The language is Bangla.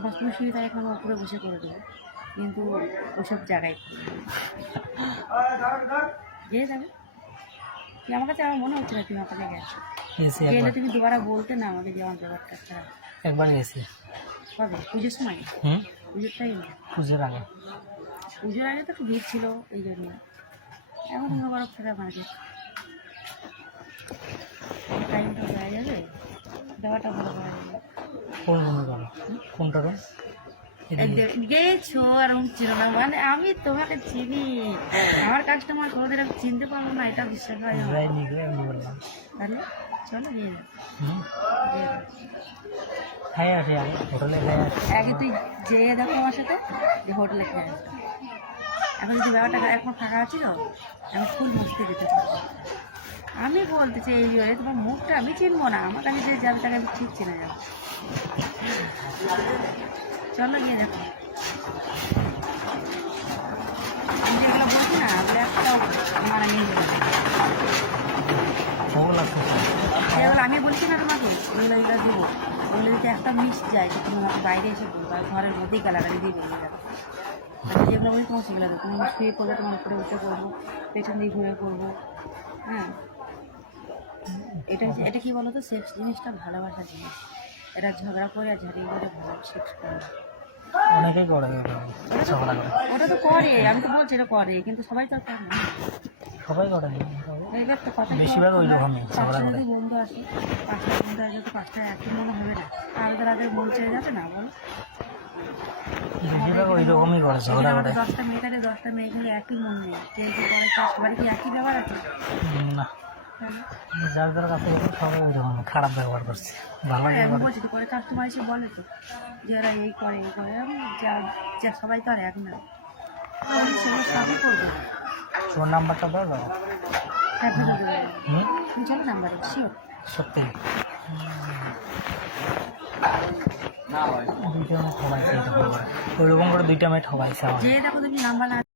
বাথরুমের সুবিধা এখন উপরে বসে করে দেবো, কিন্তু ওসব জায়গায় গিয়ে যাবে। তুই আমার কাছে আমার মনে হচ্ছে না তুমি আমাকে গেছো, গেলে তুমি দুবার বলতে না আমাকে যাওয়ার ব্যাপারটা খারাপ। একবার গেছি কবে? পুজোর সময়? পুজোর টাইম? পুজোর আগে। পুজোর আগে তো একটু ভিড় ছিল এই জন্য, এখন বরফ ফেরা মাঝে টাইমটা হয়ে যাবে, দেওয়াটা ভালো করা যাবে। কোন রুমে যাবো? কোনটা রুম? গেছো আর ছিল না, মানে আমি তোমাকে চিনি, আমার কাস্টমার কোনোদিন আমি চিনতে পারবো না, এটা বিশ্বাস হয় না। তাহলে চলো গিয়ে খাই আসি আমি হোটেলে, খাই আসি আগে তুই যেয়ে দেখো আমার সাথে যে হোটেলে খেয়ে আসবে। এখন যদি ব্যাপারটা এখন ফাঁকা ছিল এখন ফুল মস্তি দিতে পারবো। আমি বলতেছি এই তোমার মুখটা আমি চিনবো না, আমার কাছে যে যাবে তাকে আমি ঠিক চিনে যাবো। চলো গিয়ে দেখো, আমি যেগুলো বলছি না ওগুলো একটা মারা নিয়ে যাবে। এগুলো আমি বলছি না তোমাকে, ওইগুলো এগুলো দেবো, ওগুলো যদি একটা মিস যায় তো তুমি আমাকে বাইরে এসে বলবো, আর ঘরের মধ্যেই গালাগালি দিয়ে বেরিয়ে যাবে। আমি যেগুলো বলি তোমার সেগুলো দেবো, তুমি শুয়ে পড়বে, তোমার উপরে উঠে করবো, পেছন দিয়ে ঘুরে করবো। হ্যাঁ, এটা কি বলো তো, সেক্স জিনিসটা ভালোবাসা জিনিস, এটা ঝগড়া করে আর ঝাড়িয়ে করে ভালো সেক্স করে। অনেকেই করে ঝগড়া করে, ওটা তো করে, আমি তো বলছি এটা করে, কিন্তু সবাই তো করে না। সবাই করে এইবার তো কথা বেশিরভাগ ওই রকমই ঝগড়া করে। যদি বন্ধু আসে, পাঁচটা বন্ধু আসে তো পাঁচটা একই মনে হবে না, আলাদা আলাদা মন চেয়ে যাবে না বল। বেশিরভাগ ওই রকমই করে ঝগড়া করে। 10টা মেয়েটারে 10টা মেয়েগুলো একই মন নেই, কেউ কেউ করে সবারই কি একই ব্যবহার আছে না, যার যার কাছে সবাই ওই রকম খারাপ ব্যবহার করছে, ভালো আমি বলছি তো পরে কাস্টমার এসে বলে তো যে এরা এই করে এই করে, যা সবাই তো আর এক না, আমি সেগুলো সবই করবো। তোর নাম্বারটা দাও। হ্যাঁ ভেবে দেবো, তুমি চলো নাম্বারে শিওর। সত্যি দুইটা মেয়ে ঠকাইছে, ওই রকম করে দুইটা মেয়ে ঠকাইছে আমার। যে দেখো তুমি নাম্বার